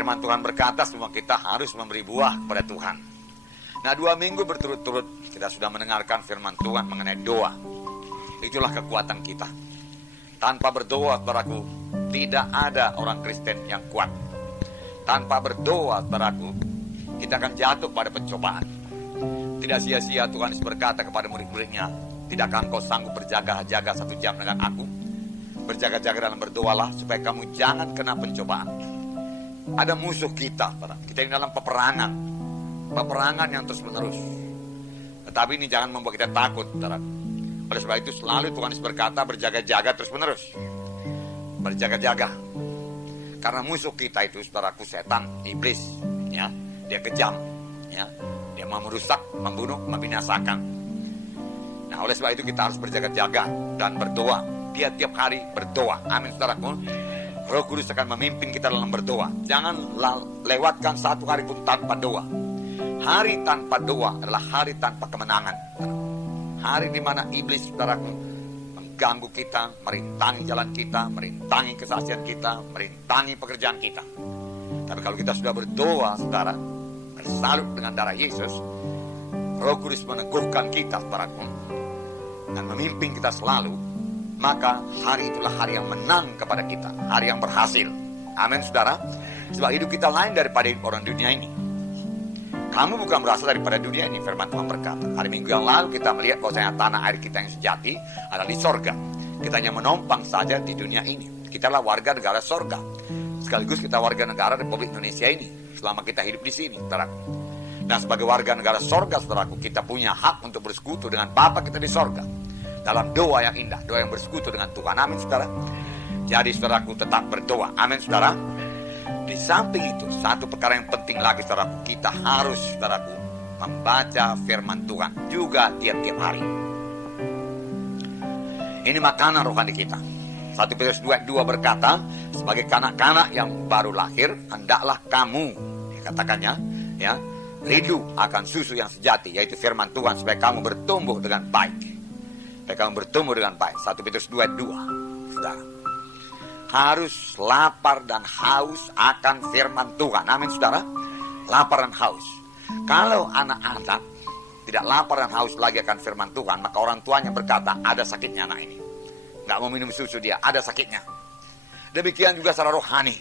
Firman Tuhan berkata semua kita harus memberi buah kepada Tuhan. Nah, 2 minggu berturut-turut kita sudah mendengarkan firman Tuhan mengenai doa. Itulah kekuatan kita. Tanpa berdoa, saudaraku, tidak ada orang Kristen yang kuat. Tanpa berdoa, saudaraku, kita akan jatuh pada pencobaan. Tidak sia-sia Tuhan Yesus berkata kepada murid-muridnya, tidakkah engkau sanggup berjaga-jaga 1 jam dengan aku? Berjaga-jaga dalam berdoalah supaya kamu jangan kena pencobaan. Ada musuh kita, saudara. Kita ini dalam peperangan yang terus-menerus. Tetapi ini jangan membuat kita takut, saudara. Oleh sebab itu selalu Tuhan Yesus berkata berjaga-jaga terus-menerus. Berjaga-jaga. Karena musuh kita itu, saudaraku, setan, iblis, ya. Dia kejam, ya. Dia mau merusak, membunuh, membinasakan. Nah, oleh sebab itu kita harus berjaga-jaga dan berdoa. Dia tiap hari berdoa. Amin, saudaraku. Roh Kudus akan memimpin kita dalam berdoa. Jangan lewatkan 1 hari pun tanpa doa. Hari tanpa doa adalah hari tanpa kemenangan. Hari di mana iblis, saudaraku, mengganggu kita, merintangi jalan kita, merintangi kesaksian kita, merintangi pekerjaan kita. Tapi kalau kita sudah berdoa, saudara, bersalut dengan darah Yesus, Roh Kudus meneguhkan kita, saudaraku, dan memimpin kita selalu, maka hari itulah hari yang menang kepada kita, hari yang berhasil. Amin, saudara. Sebab hidup kita lain daripada hidup orang dunia ini. Kamu bukan berasal daripada dunia ini, firman Tuhan berkata. Hari Minggu yang lalu kita melihat bahwasanya tanah air kita yang sejati adalah di sorga. Kita hanya menumpang saja di dunia ini. Kita adalah warga negara sorga. Sekaligus kita warga negara Republik Indonesia ini selama kita hidup di sini, saudaraku. Nah, sebagai warga negara sorga, saudaraku, kita punya hak untuk bersekutu dengan Bapa kita di sorga dalam doa yang indah, doa yang bersekutu dengan Tuhan. Amin, saudara. Jadi, saudaraku, tetap berdoa. Amin, saudara. Di samping itu, satu perkara yang penting lagi, saudaraku, kita harus, saudaraku, membaca firman Tuhan juga tiap-tiap hari. Ini makanan rohani kita. 1 Petrus 2:2 berkata, sebagai kanak-kanak yang baru lahir, hendaklah kamu, dikatakannya, ya, rindu akan susu yang sejati, yaitu firman Tuhan, supaya kamu bertumbuh dengan baik. Supaya kamu bertumbuh dengan baik. 1 Petrus 2:2, saudara. Harus lapar dan haus akan firman Tuhan. Amin, saudara. Lapar dan haus. Kalau anak-anak tidak lapar dan haus lagi akan firman Tuhan, maka orang tuanya berkata, ada sakitnya anak ini. Nggak mau minum susu dia, ada sakitnya. Demikian juga secara rohani.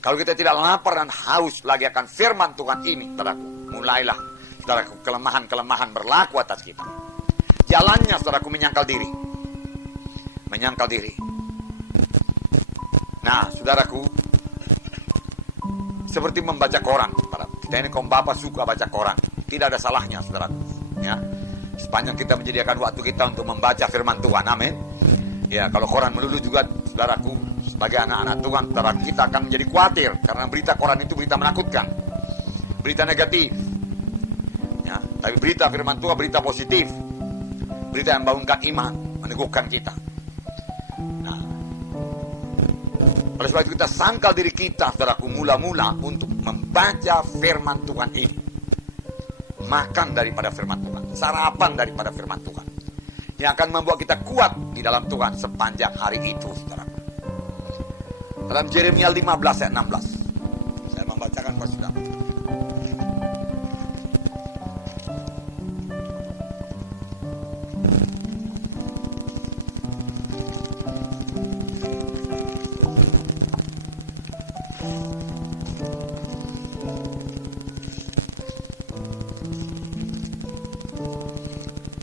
Kalau kita tidak lapar dan haus lagi akan firman Tuhan ini, saudaraku, mulailah, saudaraku, kelemahan-kelemahan berlaku atas kita. Jalannya, saudaraku, menyangkal diri. Menyangkal diri. Nah, saudaraku, seperti membaca koran. Kita ini kaum bapak suka baca koran. Tidak ada salahnya, saudaraku, ya. Sepanjang kita menyediakan waktu kita untuk membaca firman Tuhan, amin. Ya, kalau koran melulu juga, saudaraku, sebagai anak-anak Tuhan, saudara, kita akan menjadi khawatir karena berita koran itu berita menakutkan, berita negatif. Ya, tapi berita firman Tuhan berita positif, berita yang membangunkan iman, meneguhkan kita. Nah, oleh sebab itu kita sangkal diri kita, saudaraku, mula-mula untuk membaca firman Tuhan ini. Makan daripada firman Tuhan, sarapan daripada firman Tuhan, yang akan membuat kita kuat di dalam Tuhan sepanjang hari itu, saudara. Dalam Yeremia 15 ayat 16, saya membacakan kepada saudara.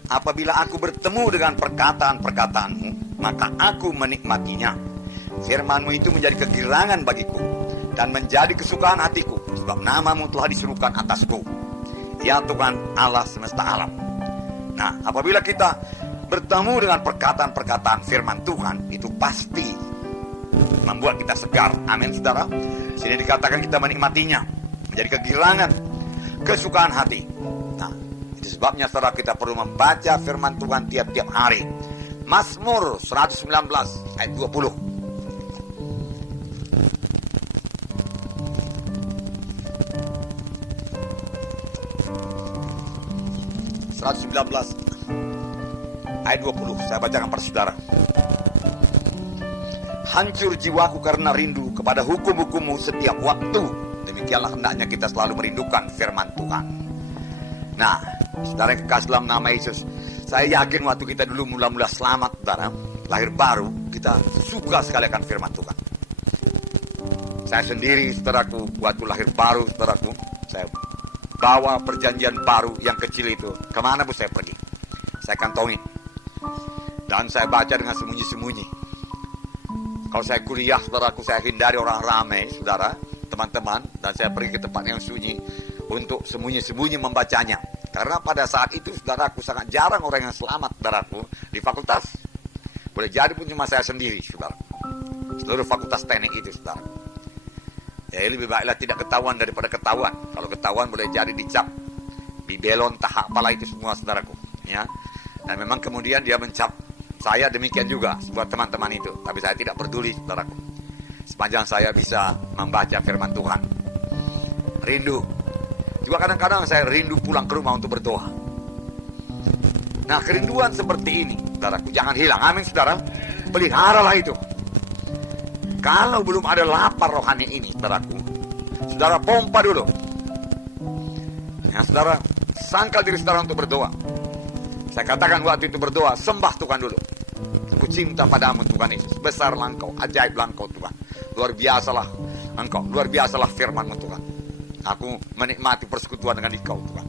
Apabila aku bertemu dengan perkataan-perkataanmu, maka aku menikmatinya. Firman-Mu itu menjadi kegirangan bagiku dan menjadi kesukaan hatiku, sebab nama-Mu telah disuruhkan atasku, ya Tuhan Allah semesta alam. Nah, apabila kita bertemu dengan perkataan-perkataan firman Tuhan, itu pasti membuat kita segar. Amin, saudara. Sini dikatakan kita menikmatinya, menjadi kegirangan, kesukaan hati. Nah, itu sebabnya, saudara, kita perlu membaca firman Tuhan tiap-tiap hari. Mazmur 119 ayat 20. ayat 20, saya bacakan pada saudara. Hancur jiwaku karena rindu kepada hukum-hukum-Mu setiap waktu. Demikianlah hendaknya kita selalu merindukan firman Tuhan. Nah, saudara yang kekasih dalam nama Yesus, saya yakin waktu kita dulu mula-mula selamat, saudara, lahir baru, kita suka sekali akan firman Tuhan. Saya sendiri, saudaraku, waktu lahir baru, saudaraku, saya bawa perjanjian baru yang kecil itu. Kemana pun saya pergi, saya kantongin. Dan saya baca dengan sembunyi-sembunyi. Kalau saya kuliah, saudaraku, saya hindari orang ramai, saudara, teman-teman. Dan saya pergi ke tempat yang sunyi untuk sembunyi-sembunyi membacanya. Karena pada saat itu, saudaraku, sangat jarang orang yang selamat, saudaraku, di fakultas. Boleh jadi pun cuma saya sendiri, saudara. Seluruh fakultas teknik itu, saudara. Ya, lebih baiklah tidak ketahuan daripada ketahuan. Kalau ketahuan boleh jadi dicap, dibelon, tahap apalah itu semua, saudaraku. Ya. Dan memang kemudian dia mencap saya demikian juga buat teman-teman itu. Tapi saya tidak peduli, saudaraku. Sepanjang saya bisa membaca firman Tuhan. Rindu. Juga kadang-kadang saya rindu pulang ke rumah untuk berdoa. Nah, kerinduan seperti ini, saudaraku, jangan hilang. Amin, saudara. Peliharalah itu. Kalau belum ada lapar rohani ini, saudaraku, saudara pompa dulu. Ya, saudara, sangkal diri saudara untuk berdoa. Saya katakan waktu itu berdoa, sembah Tuhan dulu. Aku cinta padamu Tuhan Yesus. Besarlah Engkau, ajaiblah Engkau Tuhan. Luar biasalah Engkau, luar biasalah firman-Mu Tuhan. Aku menikmati persekutuan dengan Engkau Tuhan.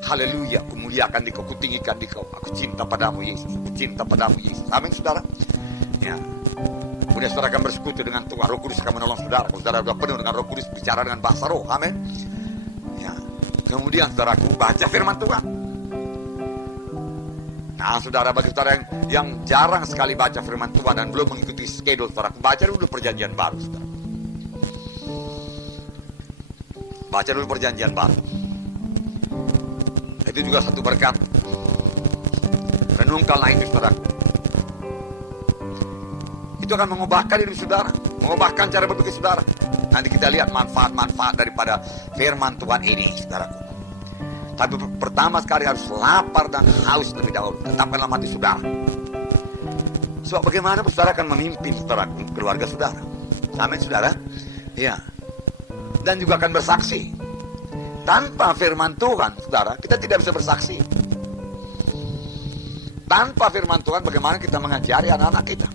Haleluya, aku muliakan Engkau, aku tinggikan Engkau. Aku cinta padamu Yesus, aku cinta padamu Yesus. Amin, saudara. Ya. Kemudian saudara akan bersekutu dengan Tuhan. Roh Kudus akan menolong saudara. Saudara sudah penuh dengan Roh Kudus, bicara dengan bahasa roh. Amin. Ya. Kemudian saudaraku baca firman Tuhan. Nah, saudara, bagi saudara yang jarang sekali baca firman Tuhan dan belum mengikuti schedule, saudara, baca dulu perjanjian baru, saudara. Baca dulu perjanjian baru. Itu juga satu berkat. Renungkanlah itu, saudara. Itu akan mengubahkan diri saudara, mengubahkan cara berpikir saudara. Nanti kita lihat manfaat-manfaat daripada firman Tuhan ini, saudaraku. Tapi pertama sekali harus lapar dan haus lebih dahulu. Tetapkan dalam hati saudara. Sebab bagaimana saudara akan memimpin saudaraku, keluarga saudara. Amin, saudara. Ya. Dan juga akan bersaksi. Tanpa firman Tuhan, saudara, kita tidak bisa bersaksi. Tanpa firman Tuhan, bagaimana kita mengajari anak-anak kita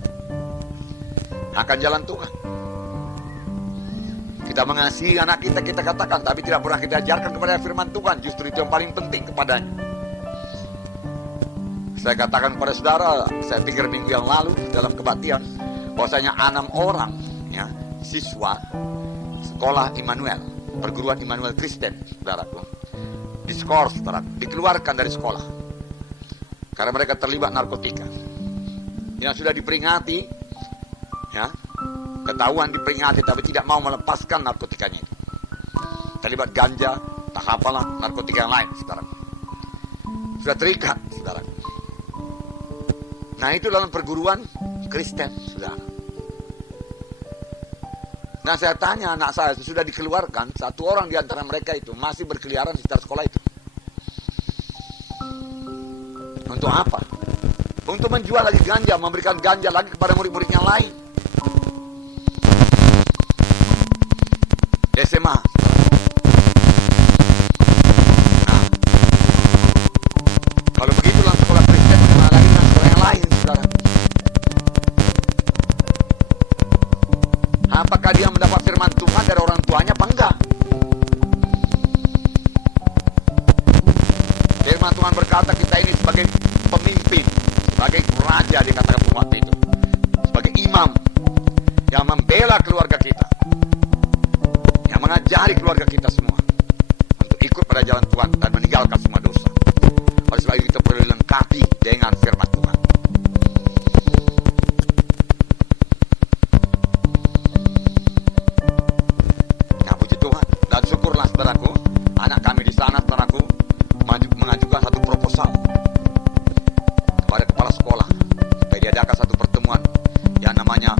akan jalan Tuhan. Kita mengasihi anak kita, kita katakan, tapi tidak pernah kita ajarkan kepada firman Tuhan. Justru itu yang paling penting kepadanya. Saya katakan kepada saudara, saya pikir minggu yang lalu dalam kebaktian, bahwasanya 6 orang ya, siswa sekolah Immanuel, perguruan Immanuel Kristen, saudaraku, diskors, saudara, dikeluarkan dari sekolah karena mereka terlibat narkotika. Yang sudah diperingati, ya, ketahuan diperingati tapi tidak mau melepaskan narkotikanya itu. Terlibat ganja, tak apalah narkotika yang lain, saudara. Sudah terikat, saudara. Nah, itu dalam perguruan Kristen, saudara. Nah, saya tanya anak saya, sudah dikeluarkan, 1 orang di antara mereka itu masih berkeliaran di sekitar sekolah itu. Untuk apa? Untuk menjual lagi ganja, memberikan ganja lagi kepada murid-murid yang lain. SMA. Nah, kalau begitu dalam sekolah Kristen kenal lagi dengan sekolah yang lain, saudara. Apakah dia mendapat firman Tuhan dari orang tuanya apa enggak? Firman Tuhan berkata kita ini sebagai pemimpin, sebagai raja dikatakan waktu itu, sebagai imam yang membela keluarga kita, mengajari keluarga kita semua untuk ikut pada jalan Tuhan dan meninggalkan semua dosa. Oleh sebab itu kita perlu dilengkapi dengan firman Tuhan. Nah, puji Tuhan dan syukurlah saudaraku, anak kami di sana, saudaraku, mengajukan satu proposal kepada kepala sekolah supaya diadakan satu pertemuan yang namanya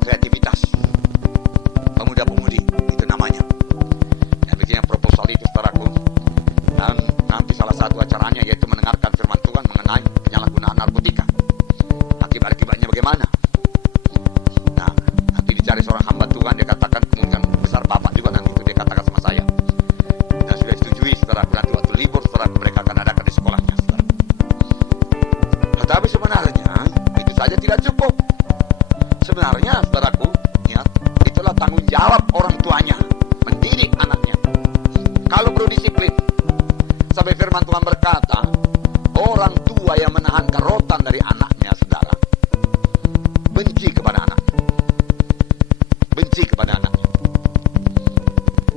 kreativitas pemuda-pemudi. Proposal itu, saudaraku, dan nanti salah satu acaranya yaitu mendengarkan firman Tuhan mengenai penyalahgunaan narkotika. Akibat-akibatnya bagaimana? Tetapi sebenarnya itu saja tidak cukup. Sebenarnya, saudaraku, ya, itulah tanggung jawab orang tuanya mendidik anaknya. Kalau perlu disiplin, sampai firman Tuhan berkata, orang tua yang menahan kerotan dari anaknya, saudara, benci kepada anaknya. Benci kepada anaknya.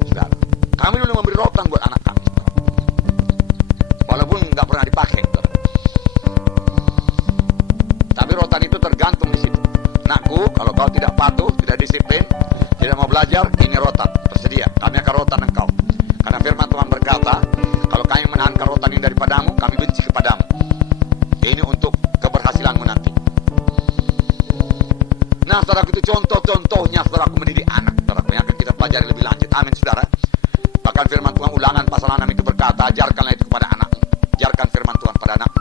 Saudara, kami dulu memberi rotan buat anak kami, saudara. Walaupun nggak pernah dipakai, saudara. Tapi rotan itu tergantung di situ. Nakku, kalau kau tidak patuh, tidak disiplin, tidak mau belajar, ini rotan tersedia. Kami akan rotan engkau. Karena firman Tuhan berkata, kalau kami menahan kerotan ini daripadamu, kami benci kepadamu. Ini untuk keberhasilanmu nanti. Nah, saudaraku, itu contoh-contohnya saudaraku mendidik anak. Saudaraku, yang akan kita pelajari lebih lanjut. Amin, saudara. Bahkan firman Tuhan Ulangan pasal 6 itu berkata, ajarkanlah itu kepada anak. Ajarkan firman Tuhan pada anak.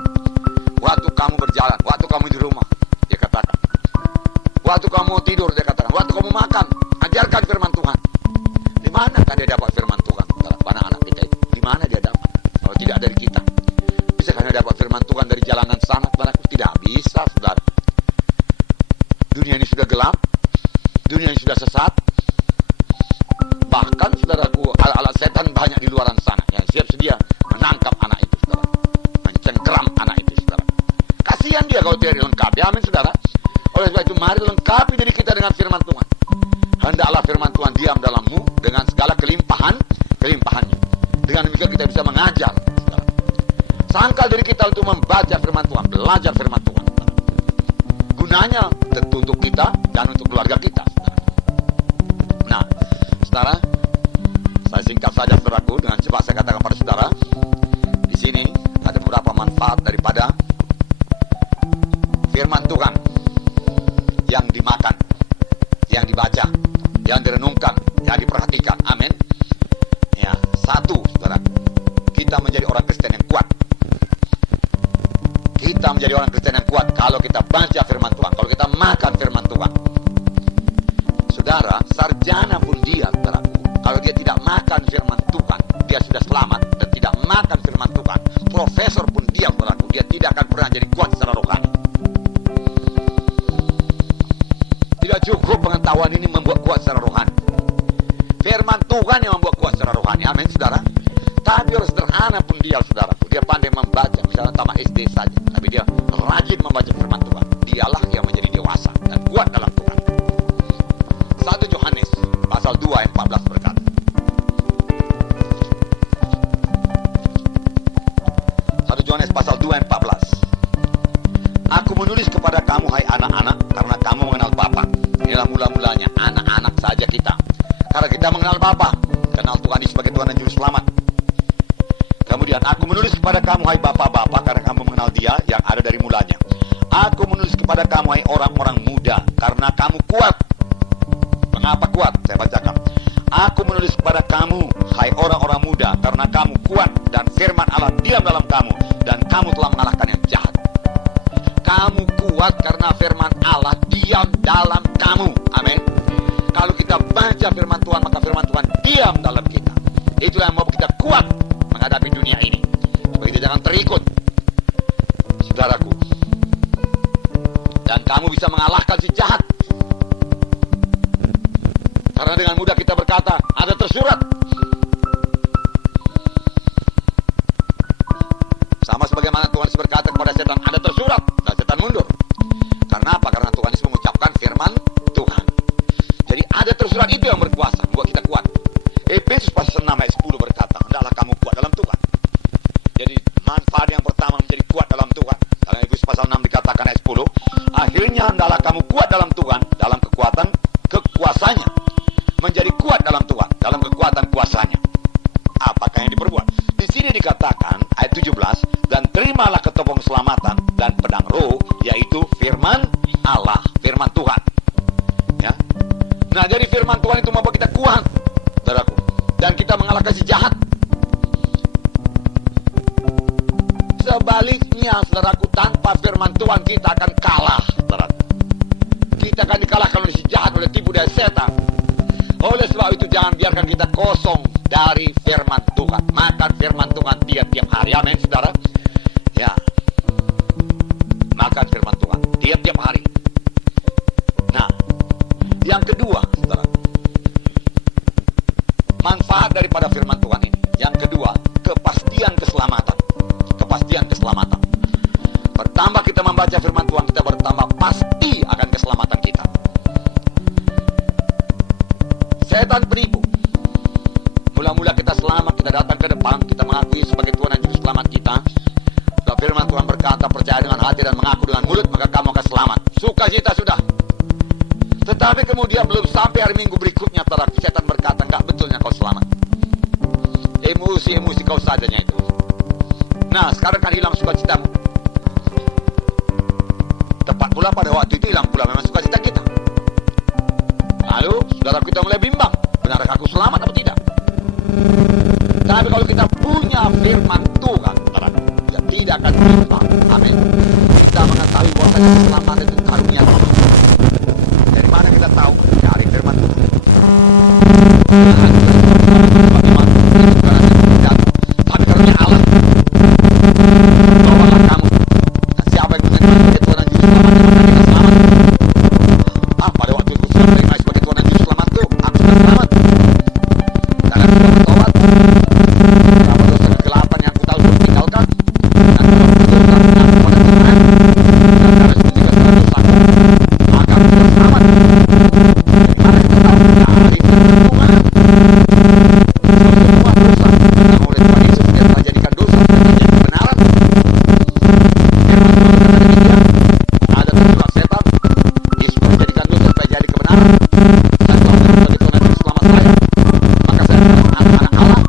Waktu kamu berjalan, waktu kamu di rumah, dia katakan. Waktu kamu tidur, dia katakan. Waktu kamu makan, ajarkan firman Tuhan. Di mana kan dia dapat firman Tuhan? Anak-anak kita itu, di mana dia dapat? Kalau tidak dari kita. Bisa kan dia dapat firman Tuhan dari jalanan sana? Saudaraku, tidak bisa, saudara. Dunia ini sudah gelap, dunia ini sudah sesat. Bahkan, saudaraku, alat-alat setan banyak di luaran sana yang siap sedia menangkap anak itu, saudara. Mencengkeram anak itu, saudara. Kasihan dia kalau tidak dilengkapi. Amin, saudara. Oleh sebab itu, mari lengkapi diri kita dengan firman Tuhan. Hendaklah firman Tuhan diam dalammu dengan segala kelimpahannya. Dengan demikian kita bisa mengajar, saudara. Sangkal diri kita untuk membaca firman Tuhan, belajar firman Tuhan, saudara. Gunanya tentu untuk kita dan untuk keluarga kita, saudara. Nah, saudara, saya singkat saja, saudaraku, dengan cepat saya katakan pada saudara, di sini ada beberapa manfaat daripada firman Tuhan yang dimakan, yang dibaca, yang direnungkan, yang diperhatikan. Amin. Ya, satu, saudara, kita menjadi orang Kristen yang kuat. Kita menjadi orang Kristen yang kuat kalau kita baca firman Tuhan, kalau kita makan firman Tuhan. Saudara, sarjana pun dia, saudara, kalau dia tidak makan firman Tuhan, dia sudah selamat dan tidak makan firman Tuhan. Profesor pun dia, saudara, dia tidak akan pernah jadi kuat secara rohani. Tidak cukup pengetahuan ini membuat kuat secara rohani. Firman Tuhan yang membuat kuat secara rohani. Amin, saudara. Tapi orang sederhana pun dia, saudara, dia pandai membaca, misalnya tamat SD saja, tapi dia rajin membaca firman Tuhan. Dialah yang menjadi dewasa dan kuat dalam Tuhan. 1 Yohanes pasal 2 ayat 14 berkata, 1 Yohanes pasal 2 ayat 14, aku menulis kepada kamu, hai anak-anak, karena kamu mengenal Bapa. Inilah mula-mulanya anak-anak saja kita, karena kita mengenal Bapa, kenal Tuhan ini sebagai Tuhan dan Juru Selamat. Kemudian, aku menulis kepada kamu, hai Bapa-Bapa, karena kamu mengenal Dia yang ada dari mulanya. Aku menulis kepada kamu, hai orang-orang muda, karena kamu kuat. Mengapa kuat? Saya bacakan. Aku menulis kepada kamu, hai orang-orang muda, karena kamu kuat dan firman Allah diam dalam kamu, dan kamu telah mengalahkan yang jahat. Kamu kuat karena firman Allah diam dalam kamu. Amin. Kalau kita baca firman Tuhan, maka firman Tuhan diam dalam kita. Itulah yang membuat kita kuat menghadapi dunia ini, supaya kita jangan terikut, saudaraku. Dan kamu bisa mengalahkan si jahat. Karena dengan mudah kita berkata, ada tersurat. Sama sebagaimana Tuhan Yesus berkata kepada setan, ada tersurat, dan setan mundur. Karena apa? Karena Tuhan Yesus mengucapkan firman Tuhan. Jadi ada tersurat itu yang berkuasa, buat kita kuat. Efesus pasal 6 ayat 10 berkata, hendaklah kamu kuat dalam Tuhan. Jadi manfaat yang pertama menjadi kuat dalam Tuhan. Dalam Efesus pasal 6 dikatakan ayat 10, akhirnya hendaklah kamu kuat dalam Tuhan, dalam kekuatan kekuasanya. Menjadi kuat dalam Tuhan, dalam kekuatan kuasanya. Apakah yang diperbuat? Di sini dikatakan ayat 17, dan terimalah ketopong keselamatan dan pedang roh, yaitu firman Allah, firman Tuhan. Ya. Nah, jadi firman Tuhan itu membuat kita kuat, saudaraku, dan kita mengalahkan si jahat. Sebaliknya, saudaraku, tanpa firman Tuhan kita akan kalah, saudaraku. Kita akan dikalahkan oleh si jahat, oleh tipu daya setan. Oleh sebab itu jangan biarkan kita kosong dari firman Tuhan. Makan firman Tuhan tiap-tiap hari. Amin, saudara. Ya. Maka Bertambah kita membaca firman Tuhan, kita bertambah pasti akan keselamatan kita. Setan penipu. Mula-mula kita selamat, kita datang ke depan, kita mengakui sebagai Tuhan dan Juru Selamat kita. Sebab firman Tuhan berkata, percaya dengan hati dan mengaku dengan mulut, maka kamu akan selamat. Sukacita sudah. Tetapi kemudian belum sampai hari Minggu berikutnya, setan berkata, enggak betulnya kau selamat. Emosi kau sajanya itu. Nah, sekarang kan hilang sukacitamu. Tepat pula pada waktu itu hilang pula memang sukacita kita. Lalu, saudara kita mulai bimbang, benarkah aku selamat atau tidak? Tapi kalau kita punya firman Tuhan, ya tidak akan bimbang. Amin. Kita mengetahui bahwa keselamatan itu karunia Tuhan. Dari mana kita tahu? Dari firman Tuhan. Tapi karunia Allah. Tolonglah kamu. Dan siapa yang menerima sebagai Tuhan dan Juru Selamat, maka kita selamat. Pada waktu itu sudah menerima sebagai Tuhan dan Juru Selamat itu, aku sudah selamat. Dan aku sudah bertobat. Berapa dosa kegelapan yang aku tahu sudah tinggalkan. Dan aku sudah berdosa mengaku pada Tuhan. Dan karena itu juga setelah dosa, maka aku sudah selamat. Dari mana kita tahu? Dari firman Tuhan. Semua dosa yang oleh Tuhan Yesus dia telah jadikan dosa dan menjadi kebenaran. Firman Tuhan berkata demikian. Ada tersurat setan. Yesus menjadikan dosa supaya jadi kebenaran. Saya telah menjadi Tuhan dan Juru Selamat saya. Maka saya adalah anak-anak Allah.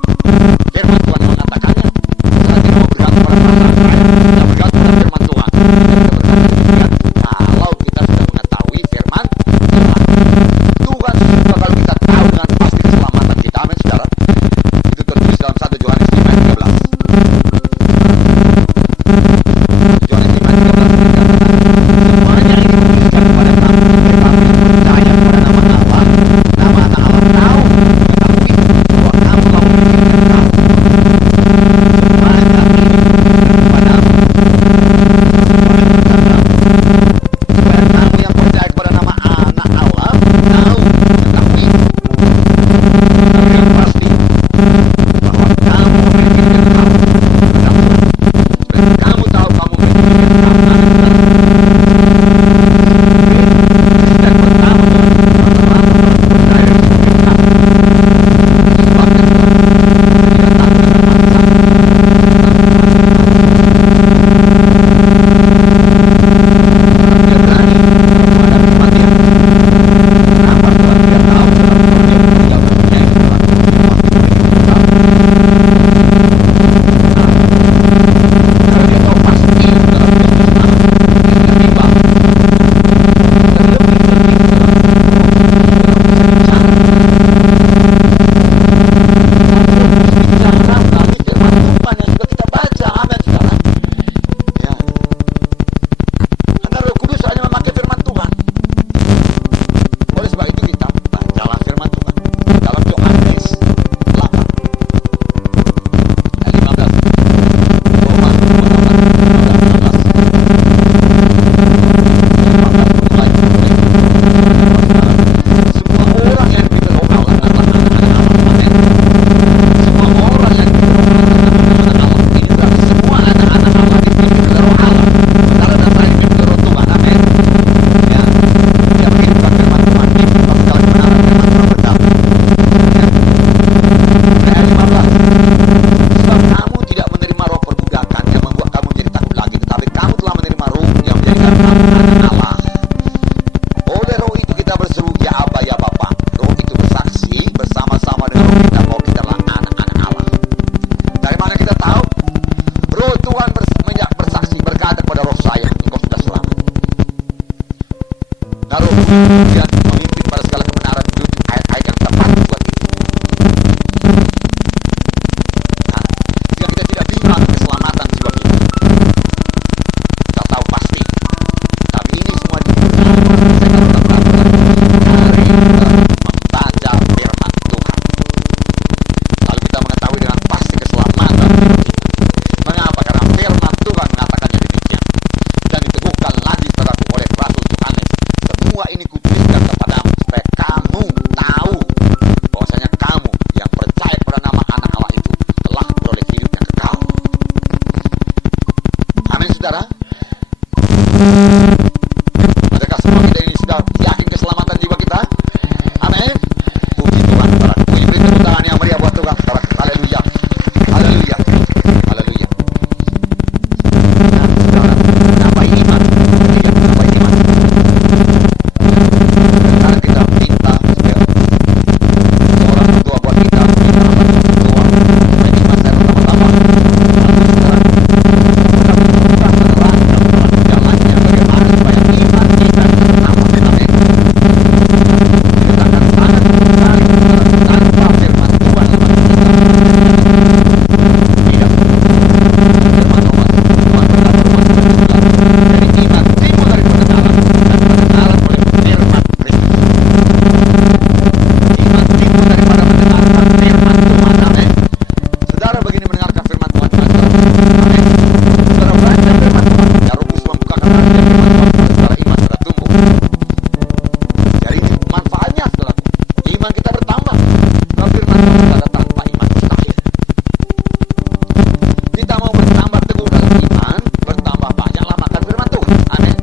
Firman Tuhan yang mengatakannya. Saya tidak mau bergantung pada perasaan saya. Saya bergantung pada firman Tuhan. Dan kita berkata demikian. Kalau kita sudah mengetahui firman Tuhan. Tuhan suka kalau kita tahu dengan pasti keselamatan kita. Amin, saudara. Itu tertulis dalam 1 Yohanes 5 ayat 13. 1 Yohanes 5 ayat 13 dikatakan, semuanya ini dituliskan kepada kamu, tetapi percaya kepada nama Allah. Nama anak Allah tahu, mengetahui bahwa kamu telah memikirkan tahu. Semuanya ini dituliskan kepadamu, supaya kamu yang percaya kepada nama anak Allah tahu, mengetahui yang pasti bahwa kamu memikirkan tahu. Kamu tahu kamu memikirkan tahu. Dan pertama Tuhan percaya memikirkan tahu. Sebabnya Tuhan tidak takut dengan bangsa. Dia berani menghadapi kematian. Kenapa Tuhan tidak tahu dalam dia meninggal dunia itu telah kalau dia tahu pasti dalam dia selamat, dia tidak bimbang. Dan lebih penting dalam bicara melalui firman Tuhan yang sudah kita baca. Amin, saudara. Ya. Karena Roh Kudus hanya memakai firman Tuhan. Oleh sebab itu kita bacalah firman Tuhan dalam Yohanes 8 ayat 15. Roma 8 semua orang yang diberi roh Allah adalah anak-anak Allah. Amin. Semua orang yang diberi roh Allah adalah anak-anak Allah. Ini berarti semua anak-anak Allah dipimpin oleh roh Allah. Saudara dan saya dipimpin oleh roh Tuhan. Amin. Ya. Dia menghidupkan firman Tuhan, dipimpin segala kebenaran firman Tuhan berkata. Ayat 15. Sebab kamu tidak menerima roh perbudakan yang membuat kamu menjadi takut lagi, tetapi kamu telah menerima roh yang menjadikan kamu anak Allah. Oleh roh itu kita berseru, ya Aba, ya Bapa. Roh itu bersaksi bersama-sama dengan roh kita bahwa kita adalah anak-anak Allah. Dari mana kita tahu? Roh Tuhan bersaksi berkata kepada roh saya, engkau sudah selamat. Nah, roh itu kemudian memimpin pada segala kebenaran menurut ayat-ayat yang tepat buat kita. Nah, jika kita tidak bimbang keselamatan jiwa kita, kita tahu pasti. Tapi ini semua saya tetap lakukan dari membaca firman Tuhan. Lalu kita mengetahui dengan pasti keselamatan jiwa kita. Mengapa? Karena firman Tuhan mengatakannya demikian. Dan diteguhkan lagi saudaraku oleh Rasul Yohanes. Semua ini kutuliskan kepadamu supaya kamu tahu bahwasanya kamu yang percaya pada nama anak Allah itu telah beroleh hidup yang kekal. Amin, saudara. Adakah semua kita ini sudah yakin keselamatan jiwa kita? Amin. Puji Tuhan, saudara. Puji beri tepuk tangan yang meriah buat Tuhan, saudara. Haleluya. Haleluya. Haleluya. Nah, saudara, nambah iman. Haleluya, nambah iman. Sekarang kita minta supaya orang berdoa buat kita, minta apa berdoa supaya iman saya bertambah-tambah. Lalu saudara, mudah-mudahan menerangkan jalannya bagaimana supaya iman kita bertambah. Amin. Kita akan sangat sekali tanpa firman Tuhan dalam kita. Tidak. Firman Tuhan berkata Roma 11, jadi iman timbul dari pengenalan dan pengenalan oleh firman Kristus. Iman timbul daripada mendengarkan firman Tuhan. Amin. Saudara begini mendengarkan firman Tuhan. Amin. Saudara belajar firman Tuhan. Ya Roh Kudus membukakan hati dan firman Tuhan. Saudara iman saudara tumbuh. Jadi manfaatnya saudara, iman kita bertambah. Kalau firman Tuhan berkata tanpa iman mustahil. Kita mau bertambah teguh dalam iman, bertambah banyaklah makan firman Tuhan. Amin.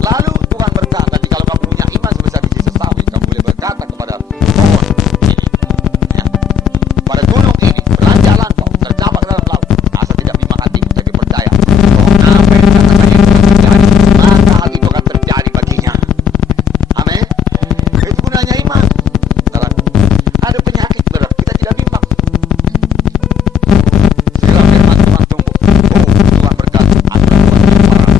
Lalu Tuhan berkata, kalau kamu punya iman sebesar biji sesawi, kamu boleh berkata kepada pohon ini, ya, pada gunung ini, berlanjutlah kau, terjebak dalam laut, asal tidak bimbang hatimu, tapi percaya bahwa apa yang dikatakan itu akan terjadi, maka hal itu akan terjadi baginya. Amin. Itu gunanya iman. Saudara, ada penyakit saudara, kita tidak bimbang. Sehingga firman Tuhan tumbuh. Oh, Tuhan berkata, aku Tuhan yang parah,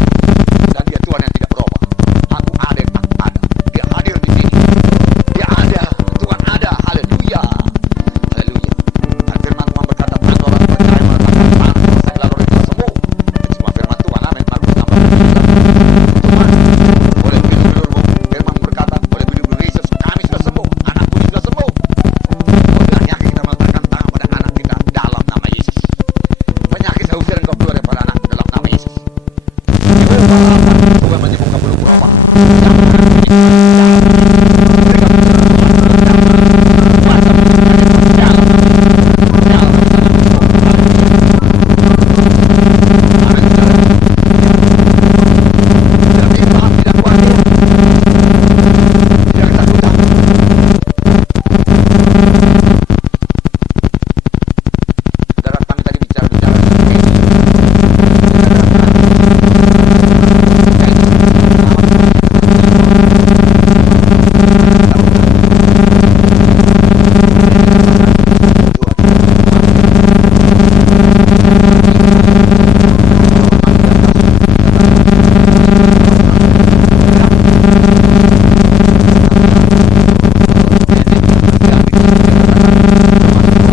dan dia Tuhan yang tidak berubah. Aku ada, aku ada. Dia hadir di sini. Dia ada, Tuhan ada. Haleluya. Haleluya. Dan firman Tuhan berkata, tanda orang percaya meletakkan tangan selesai lalu orang itu sembuh. Itu cuma firman Tuhan. Amin. Markus 16. Tuhan boleh bilur-bilurmu. Firman berkata, boleh bilur-bilur Yesus, kami sudah sembuh. Anakku sudah sembuh. Penyakit kita meletakkan tangan pada anak kita dalam nama Yesus. Penyakit saya usir engkau keluar daripada anak dalam nama Yesus. Tuhan menyembuhkan belum berubah. Kami tadi bicara-bicara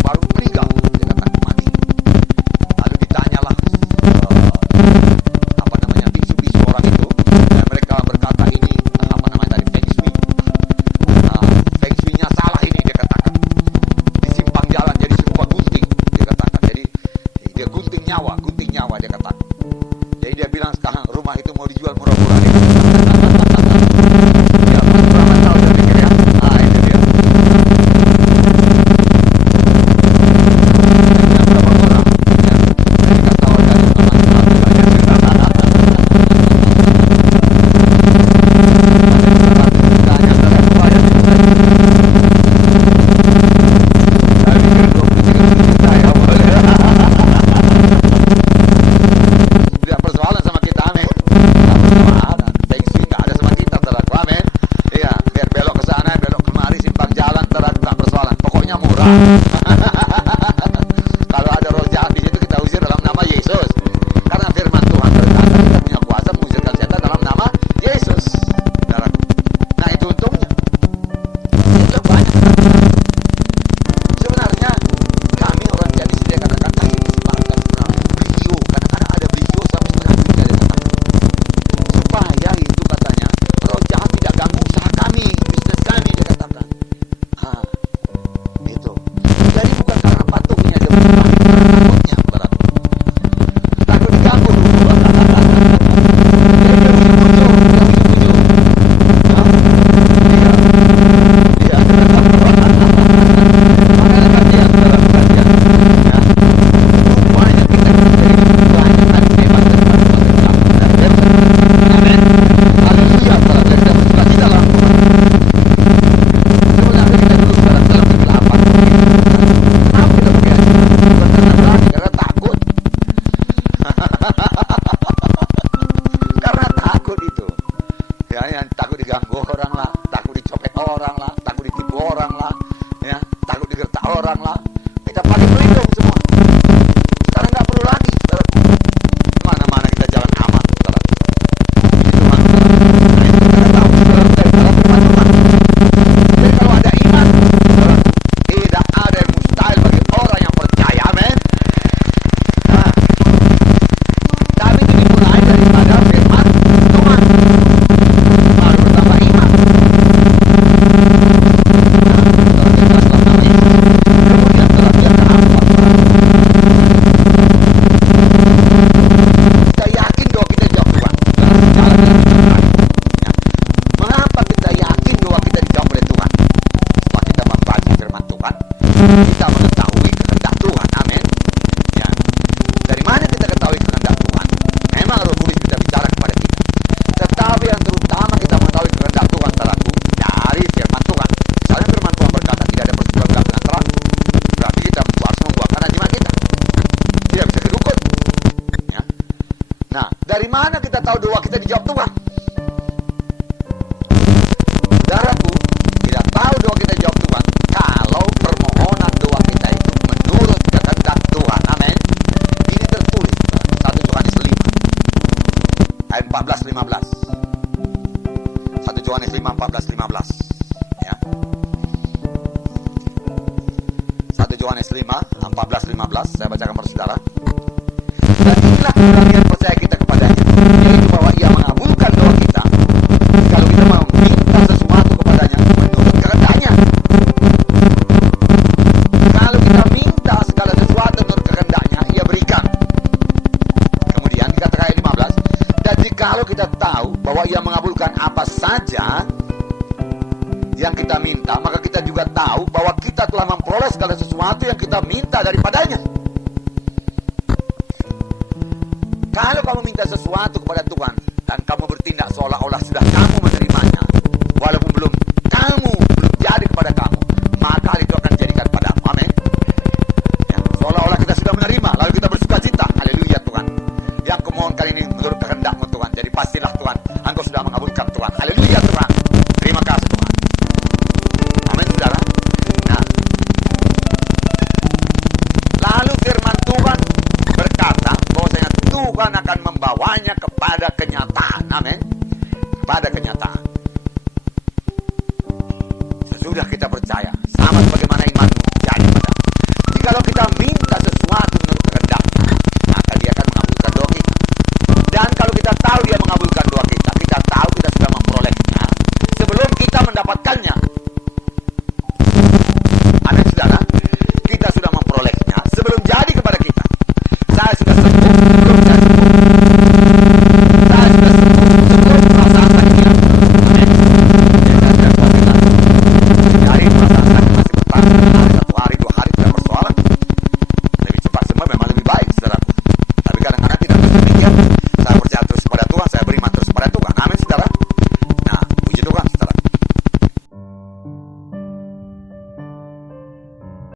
baru meninggal, dia katakan mati. Lalu ditanyalah apa namanya bisu-bisu orang itu, dan mereka berkata ini apa namanya tadi feng shui. Feng shui-nya salah ini dia katakan. Di simpang jalan jadi serupa gunting dia katakan. Jadi dia gunting nyawa dia katakan. Jadi dia bilang sekarang rumah itu mau dijual murah-murah. Ya, berapa tahun dia pikir ya? Itu dia. Berapa orang? Ya, dikasih tahu dari tidak persoalan sama kita, amin. Tidak persoalan. dimulai daripada firman Tuhan. Lalu bertambah iman. Kemudian terakhir apa? Kita yakin bahwa kita dijawab Tuhan. Jalan yang benar. Ya. Mengapa kita yakin bahwa kita dijawab oleh Tuhan? Setelah kita membaca firman Tuhan, kita mengetahui kehendak Tuhan. Amin. Ya. Dari mana kita ketahui kehendak Tuhan? Memang Roh Kudus bisa bicara kepada kita. Tetapi yang terutama kita mengetahui kehendak Tuhan saudaraku dari firman Tuhan. Misalnya firman Tuhan berkata tidak ada persetujuan gelap dengan terang. Berarti kita harus membuangkan jimat kita. Tidak bisa dirukun. Ya. Nah, dari mana kita tahu doa kita dijawab Tuhan? Saudaraku, kita tahu doa kita dijawab Tuhan kalau permohonan doa kita itu menurut kehendak Tuhan. Amin. Ini tertulis 1 Yohanes 5 ayat 14-15. 1 Yohanes 5 14-15. Ya. 1 Yohanes 5 14-15 saya bacakan kepada saudara. Dan inilah keberanian percaya kita kepadanya, yaitu bahwa ia mengabulkan doa kita kalau kita mau minta sesuatu kepadanya menurut kehendaknya. Kalau kita minta segala sesuatu menurut kehendaknya, ia berikan. Kemudian dikatakan ayat 15, dan jikalau kita tahu bahwa ia mengabulkan apa saja yang kita minta, maka kita juga tahu bahwa kita telah memperoleh segala sesuatu yang kita minta daripadanya. Kalau kamu minta sesuatu kepada Tuhan dan kamu bertindak seolah-olah sudah kamu menerimanya, walaupun belum jadi kepada kamu, maka hal itu akan dijadikan padamu. Amin. Ya, seolah-olah kita sudah menerima, lalu kita bersuka cita. Haleluya Tuhan. Yang kumohonkan ini menurut kehendak-Mu Tuhan. Jadi pastilah Tuhan, Engkau sudah mengabulkan Tuhan. Haleluya Tuhan. Terima kasih Tuhan. Amin saudara. Nah, lalu firman Tuhan berkata bahwasanya Tuhan akan membawanya kepada kenyataan. Amin. Kepada kenyataan. Sesudah kita percaya, sama sebagaimana imanmu jadi pada. Jikalau kita minta sesuatu menurut kehendaknya, maka dia akan mengabulkan doa kita. Dan kalau kita tahu dia mengabulkan doa kita, kita tahu kita sudah memperolehnya sebelum kita mendapatkannya. Amin saudara. Kita sudah memperolehnya sebelum jadi kepada kita. Saya sudah sembuh sebelum saya sembuh.